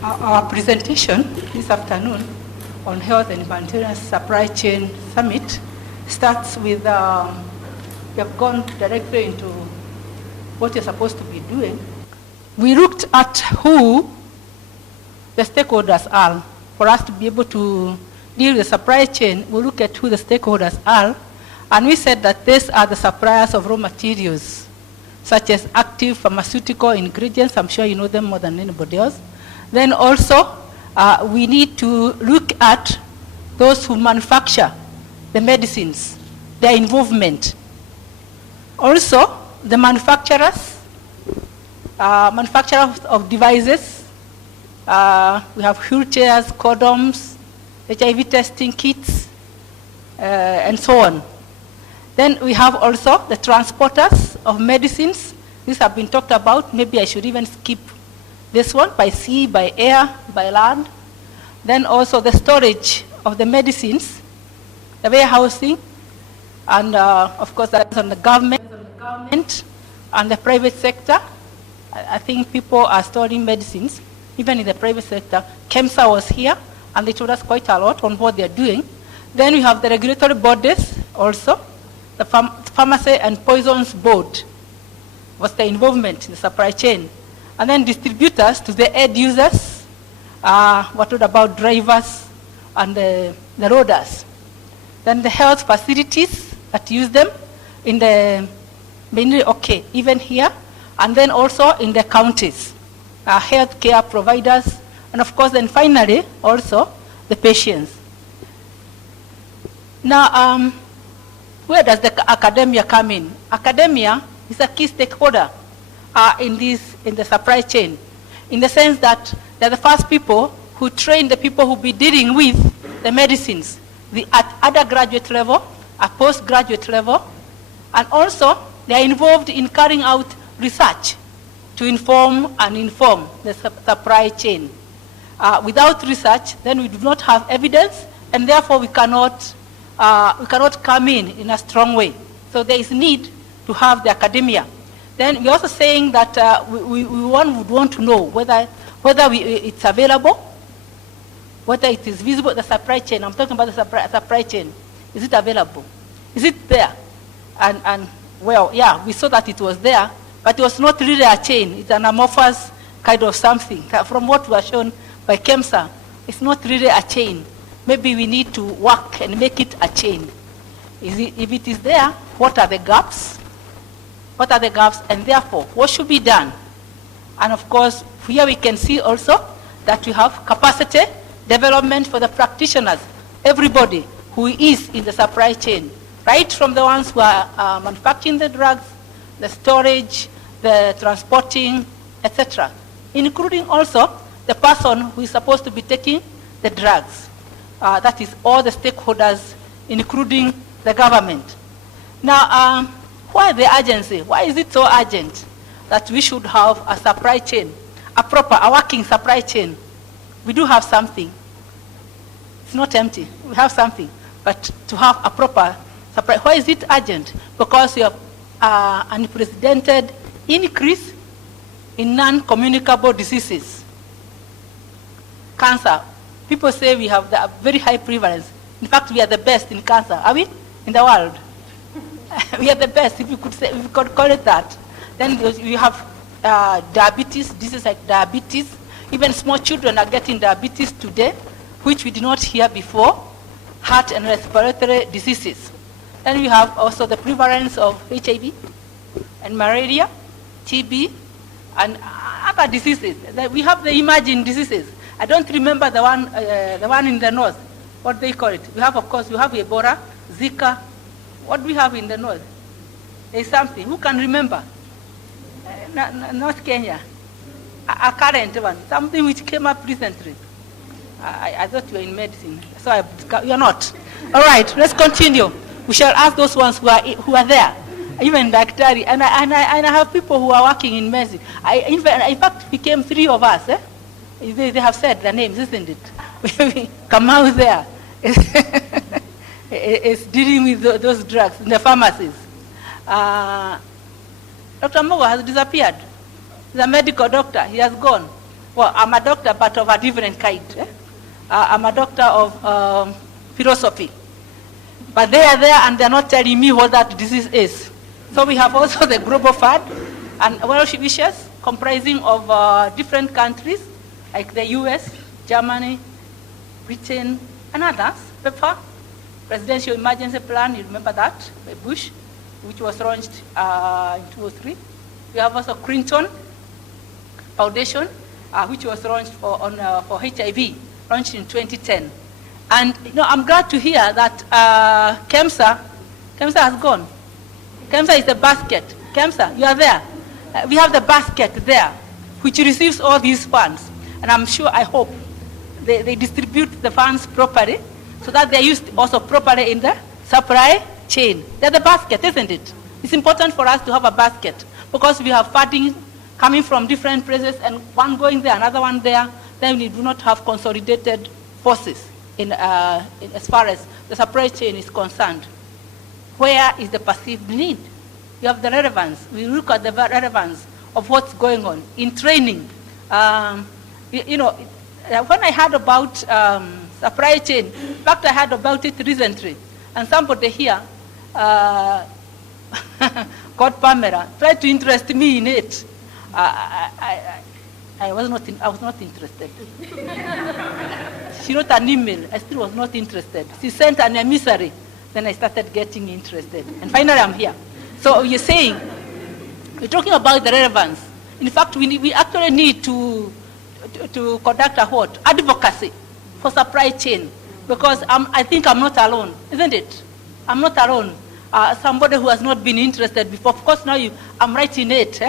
Our presentation this afternoon on Health and Humanitarian Supply Chain Summit starts with, we have gone directly into what you're supposed to be doing. We looked at who the stakeholders are. For us to be able to deal with the supply chain, we look at who the stakeholders are, and we said that these are the suppliers of raw materials, such as active pharmaceutical ingredients. I'm sure you know them more than anybody else. Then also, we need to look at those who manufacture the medicines, their involvement. Also, the manufacturers of devices. We have wheelchairs, condoms, HIV testing kits, and so on. Then we have also the transporters of medicines. These have been talked about. Maybe I should even skip this one, by sea, by air, by land. Then also the storage of the medicines, the warehousing, and of course that's on the government and the private sector. I think people are storing medicines, even in the private sector. KEMSA was here, and they told us quite a lot on what they're doing. Then we have the regulatory bodies also. The Pharmacy and Poisons Board was the involvement in the supply chain. And then distributors to the end users. What about drivers and the loaders? Then the health facilities that use them in the, mainly, okay, even here, and then also in the counties, health care providers, and of course then finally also the patients. Now, where does the academia come in? Academia is a key stakeholder in the supply chain, in the sense that they're the first people who train the people who will be dealing with the medicines, at undergraduate level, at postgraduate level, and also they are involved in carrying out research to inform the supply chain. Without research, then we do not have evidence, and therefore we cannot come in a strong way. So there is need to have the academia. Then we're also saying that one would want to know whether it's available, whether it is visible, the supply chain. I'm talking about the supply chain. Is it available? Is it there? And well, yeah, we saw that it was there, but it was not really a chain. It's an amorphous kind of something. From what was shown by KEMSA, it's not really a chain. Maybe we need to work and make it a chain. If it is there, what are the gaps? What are the gaps, and therefore, what should be done? And of course, here we can see also that we have capacity development for the practitioners, everybody who is in the supply chain, right from the ones who are manufacturing the drugs, the storage, the transporting, etc., including also the person who is supposed to be taking the drugs. That is all the stakeholders, including the government. Now, why the urgency? Why is it so urgent that we should have a supply chain, a working supply chain? We do have something. It's not empty. We have something. But to have a proper supply, why is it urgent? Because you have an unprecedented increase in non-communicable diseases. Cancer. People say we have the very high prevalence. In fact, we are the best in cancer. Are we? In the world. We are the best, if you could call it that. Then we have diabetes, diseases like diabetes. Even small children are getting diabetes today, which we did not hear before. Heart and respiratory diseases. Then we have also the prevalence of HIV and malaria, TB, and other diseases. We have the emerging diseases. I don't remember the one in the north. What they call it? We have, of course, we have Ebola, Zika. What do we have in the north? There's something. Who can remember? Not Kenya. A current one. Something which came up recently. I thought you were in medicine. So you're not. All right, let's continue. We shall ask those ones who are there. Even Daktari. And I have people who are working in medicine. In fact, became 3 of us. They have said their names, isn't it? Come out there. Is dealing with those drugs in the pharmacies. Dr. Mogo has disappeared. He's a medical doctor. He has gone. Well, I'm a doctor, but of a different kind. I'm a doctor of philosophy. But they are there and they're not telling me what that disease is. So we have also the Global Fund and Welsh Wishes comprising of different countries like the US, Germany, Britain, and others. PEPFAR, Presidential Emergency Plan, you remember that, by Bush, which was launched in 2003. We have also Clinton Foundation, which was launched for HIV, launched in 2010. And I'm glad to hear that KEMSA has gone. KEMSA is the basket. KEMSA, you are there. We have the basket there, which receives all these funds. And I'm sure, I hope, they distribute the funds properly so that they're used also properly in the supply chain. They're the basket, isn't it? It's important for us to have a basket because we have funding coming from different places and one going there, another one there. Then we do not have consolidated forces in as far as the supply chain is concerned. Where is the perceived need? You have the relevance. We look at the relevance of what's going on in training. When I heard about supply chain, in fact, I heard about it recently, and somebody here, God Pamela, tried to interest me in it. I was not interested. She wrote an email. I still was not interested. She sent an emissary. Then I started getting interested. And finally, I'm here. So you're saying, we're talking about the relevance. In fact, we actually need to conduct a what? Advocacy for supply chain. Because I think I'm not alone, isn't it? I'm not alone. Somebody who has not been interested before. Of course, now I'm writing it.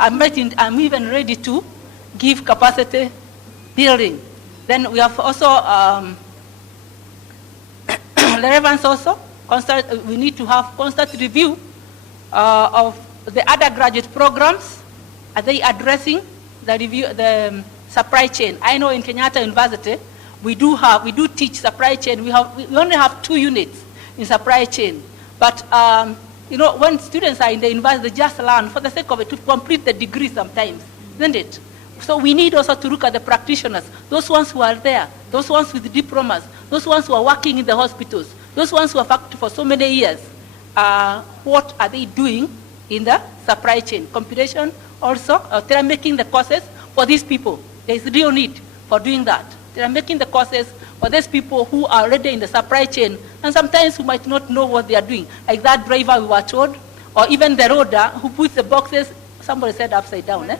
I'm even ready to give capacity building. Then we have also relevance also. We need to have constant review of the undergraduate programs. Are they addressing the supply chain? I know in Kenyatta University we do teach supply chain. We only have 2 units in supply chain, but when students are in the university, they just learn for the sake of it to complete the degree sometimes, isn't it? So we need also to look at the practitioners, those ones who are there, those ones with diplomas, those ones who are working in the hospitals, those ones who have worked for so many years. What are they doing in the supply chain? Computation also, they are making the courses for these people. There is real need for doing that. They are making the courses for these people who are already in the supply chain, and sometimes who might not know what they are doing, like that driver we were told, or even the roader who puts the boxes, somebody said upside down,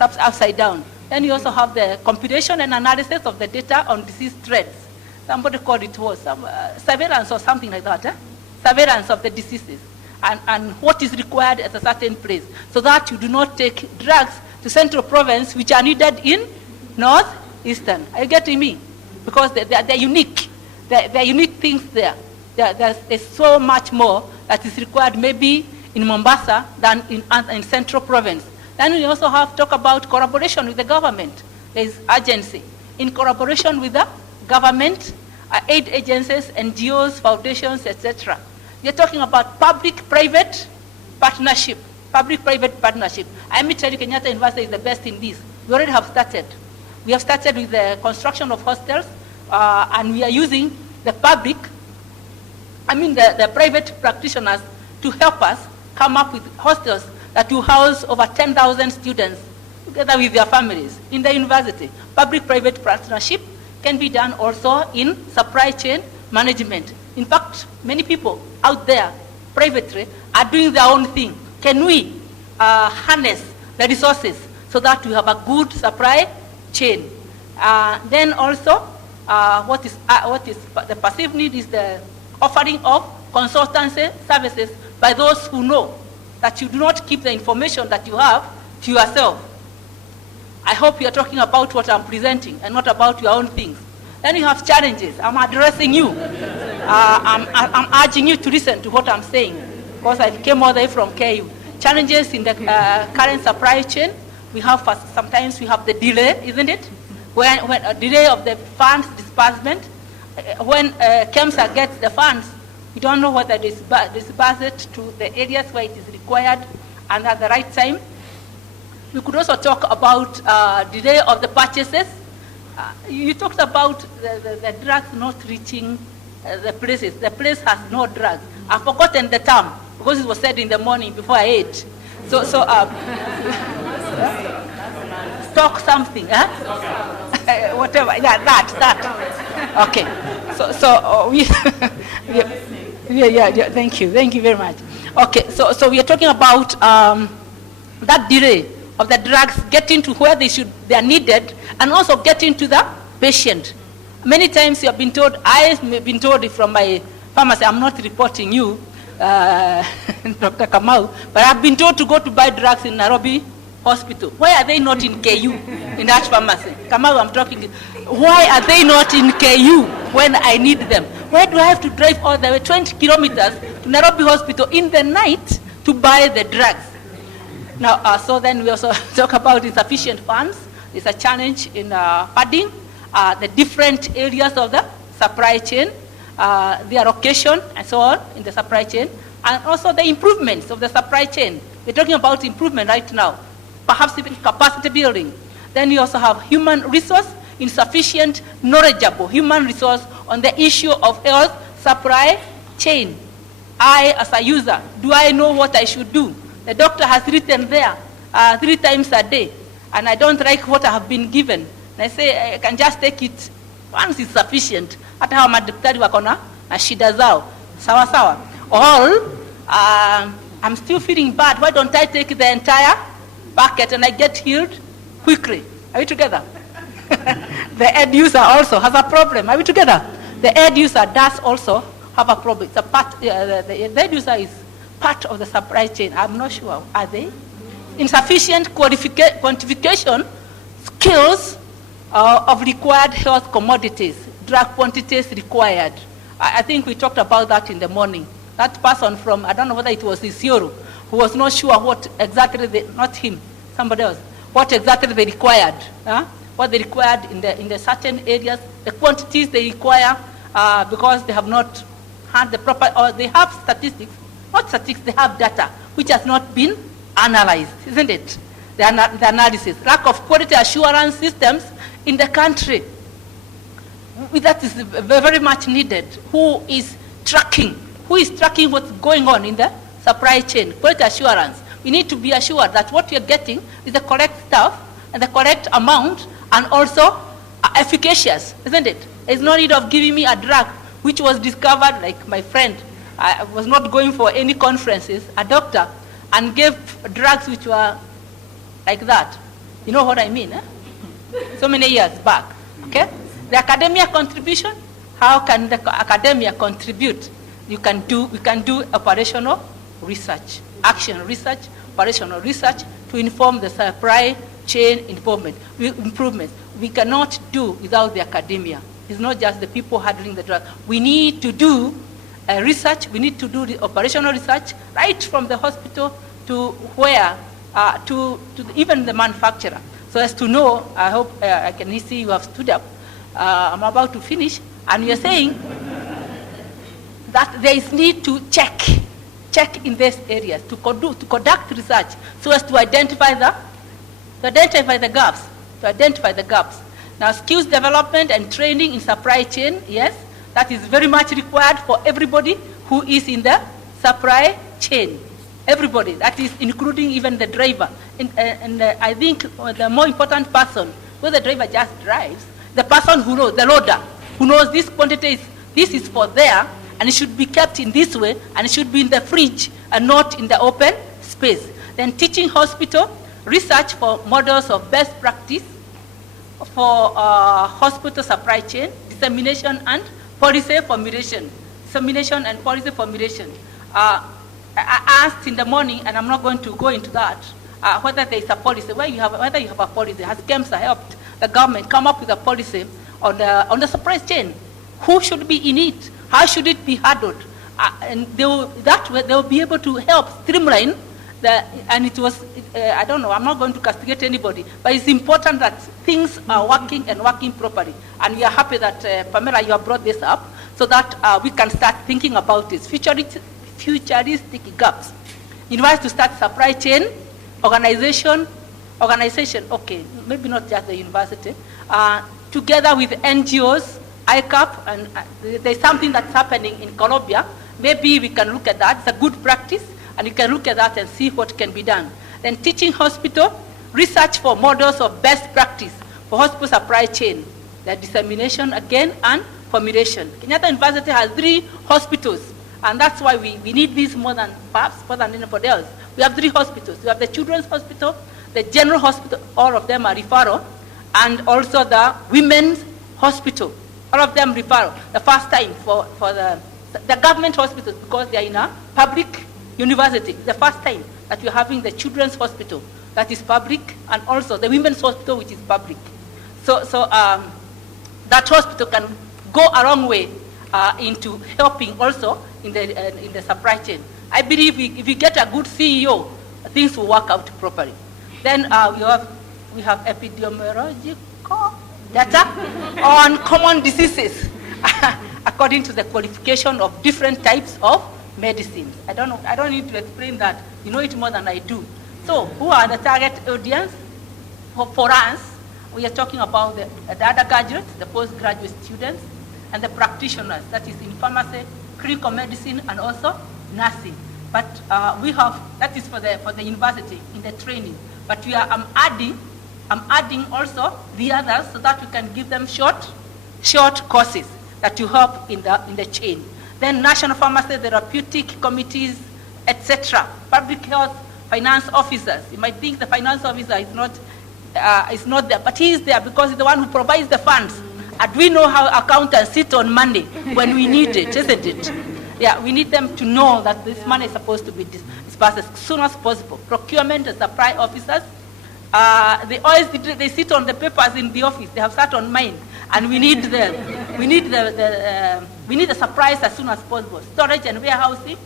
upside down. Then you also have the computation and analysis of the data on disease threats. Somebody called it surveillance or something like that, surveillance of the diseases, and what is required at a certain place, so that you do not take drugs to Central Province which are needed in Northeastern. Are you getting me? Because they're unique. They're unique things there. There's so much more that is required maybe in Mombasa than in Central Province. Then we also have talk about collaboration with the government. There is agency in collaboration with the government, aid agencies, NGOs, foundations, etc. We are talking about public-private partnership. Public-private partnership. I may tell you Kenyatta University is the best in this. We already have started. We have started with the construction of hostels, and we are using the private practitioners to help us come up with hostels that will house over 10,000 students together with their families in the university. Public-private partnership can be done also in supply chain management. In fact, many people out there privately are doing their own thing. Can we harness the resources so that we have a good supply chain? Then also, what is the perceived need is the offering of consultancy services by those who know that you do not keep the information that you have to yourself. I hope you are talking about what I'm presenting and not about your own things. Then you have challenges. I'm addressing you. I'm urging you to listen to what I'm saying, because I came all the way from KU. Challenges in the current supply chain. We have sometimes we have the delay, isn't it? When a delay of the funds disbursement. When KEMSA gets the funds, we don't know whether they disburse it to the areas where it is required and at the right time. We could also talk about delay of the purchases. You talked about the drugs not reaching the places. The place has no drugs. I've forgotten the term because it was said in the morning before I ate. So stock something, huh? Whatever. Yeah, that. Okay. So we. Yeah. Thank you very much. Okay. So we are talking about that delay of the drugs getting to where they are needed, and also getting to the patient. Many times you have been told, I've been told from my pharmacy, I'm not reporting you, Dr. Kamau, but I've been told to go to buy drugs in Nairobi Hospital. Why are they not in KU, in that pharmacy? Kamau, I'm talking. Why are they not in KU when I need them? Why do I have to drive all the way 20 kilometers to Nairobi Hospital in the night to buy the drugs? Now, so then we also talk about insufficient funds. It's a challenge in funding, the different areas of the supply chain, the allocation and so on in the supply chain, and also the improvements of the supply chain. We're talking about improvement right now, perhaps even capacity building. Then you also have human resource, insufficient, knowledgeable human resource on the issue of health supply chain. I, as a user, do I know what I should do? The doctor has written there 3 times a day, and I don't like what I have been given. And I say, I can just take it once it's sufficient. Hata hawa madaktari wako na shida zao. Sawa sawa. Or, I'm still feeling bad. Why don't I take the entire bucket and I get healed quickly? Are we together? The end user also has a problem. Are we together? The end user does also have a problem. It's a part, the end user is part of the supply chain. I'm not sure. Are they? Insufficient quantification skills of required health commodities, drug quantities required. I think we talked about that in the morning. That person from, I don't know whether it was Isioro, who was not sure what exactly, not him, somebody else, what exactly they required, what they required in the certain areas, the quantities they require, because they have not had the proper, or they have statistics, not statistics, they have data, which has not been analyzed, isn't it? The analysis. Lack of quality assurance systems in the country. That is very much needed. Who is tracking what's going on in the supply chain? Quality assurance. We need to be assured that what you're getting is the correct stuff and the correct amount, and also efficacious, isn't it? There's no need of giving me a drug which was discovered, like my friend, I was not going for any conferences, a doctor, and gave drugs which were like that. You know what I mean? So many years back. Okay? The academia contribution, how can the academia contribute? We can do operational research, action research, operational research to inform the supply chain improvement. We cannot do without the academia. It's not just the people handling the drug. We need to do research. We need to do the operational research right from the hospital to where, to even the manufacturer. So as to know, I hope I can see you have stood up. I'm about to finish, and we are saying that there is need to check in these areas, to conduct research so as to identify the gaps. Now, skills development and training in supply chain, yes, that is very much required for everybody who is in the supply chain. Everybody, that is including even the driver. And I think the more important person, where the driver just drives, the person who knows, the loader, who knows this quantity this is for there, and it should be kept in this way, and it should be in the fridge and not in the open space. Then teaching hospital, research for models of best practice for hospital supply chain, dissemination and policy formulation. I asked in the morning, and I'm not going to go into that, whether there is a policy, whether you have a policy. Has KEMSA helped the government come up with a policy on the supply chain? Who should be in it? How should it be handled? And they will be able to help streamline and it was, I don't know, I'm not going to castigate anybody, but it's important that things are working and working properly. And we are happy that, Pamela, you have brought this up so that we can start thinking about this. Futuristic gaps. It was to start supply chain, organization, organization, okay, maybe not just the university, together with NGOs, ICAP, and there's something that's happening in Colombia. Maybe we can look at that. It's a good practice, and you can look at that and see what can be done. Then teaching hospital, research for models of best practice for hospital supply chain, the dissemination again, and formulation. Kenyatta University has 3 hospitals, and that's why we need this perhaps more than anybody else. We have 3 hospitals. We have the Children's Hospital, the General Hospital, all of them are referral, and also the Women's Hospital, all of them referral. The first time for the government hospitals, because they are in a public university, the first time that we're having the Children's Hospital that is public, and also the Women's Hospital, which is public. So that hospital can go a long way into helping also in the supply chain. I believe if we get a good CEO, things will work out properly. Then we have epidemiological data on common diseases according to the qualification of different types of medicines. I don't need to explain that. You know it more than I do. So who are the target audience? For us, we are talking about the undergraduates, the postgraduate students, and the practitioners, that is in pharmacy, clinical medicine, and also nursing. But we have, that is for the university in the training. But I'm adding also the others so that we can give them short courses that will help in the chain. Then national pharmacy, therapeutic committees, etc. Public health finance officers. You might think the finance officer is not there, but he is there because he's the one who provides the funds. And we know how accountants sit on money when we need it, isn't it? Yeah, we need them to know that this money is supposed to be dispersed as soon as possible. Procurement and supply officers, they sit on the papers in the office. They have sat on mine, and we need the supplies as soon as possible. Storage and warehousing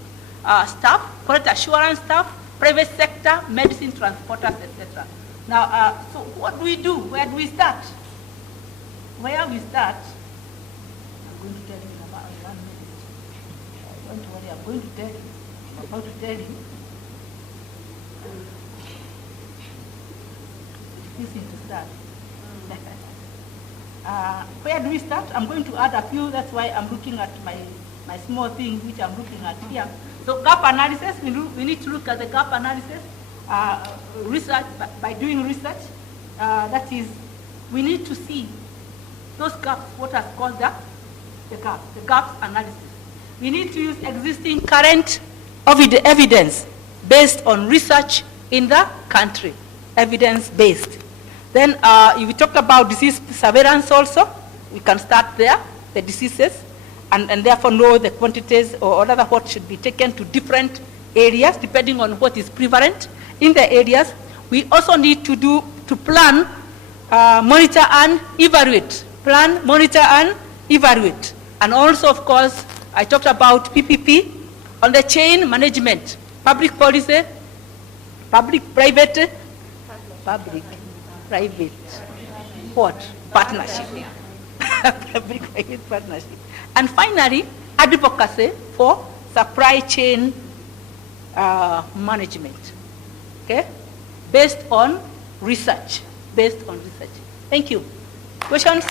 staff, quality assurance staff, private sector, medicine transporters, etc. Now, so what do we do? Where do we start? Where we start? I'm going to tell you in about 1 minute. Don't worry, I'm going to tell you. I'm about to tell you. It's easy to start. Where do we start? I'm going to add a few. That's why I'm looking at my small thing, which I'm looking at here. So gap analysis, we need to look at the gap analysis. Research, by doing research, that is, we need to see those gaps, what has caused the gaps analysis. We need to use existing current evidence based on research in the country, evidence-based. Then if we talk about disease surveillance also, we can start there, the diseases, and therefore know the quantities or rather what should be taken to different areas depending on what is prevalent in the areas. We also need to plan, monitor and evaluate. Plan, monitor and evaluate. And also, of course, I talked about PPP on the chain management, public policy, public-private, what? Partnership. Public-private partnership. And finally, advocacy for supply chain management. Okay? Based on research. Thank you. Questions?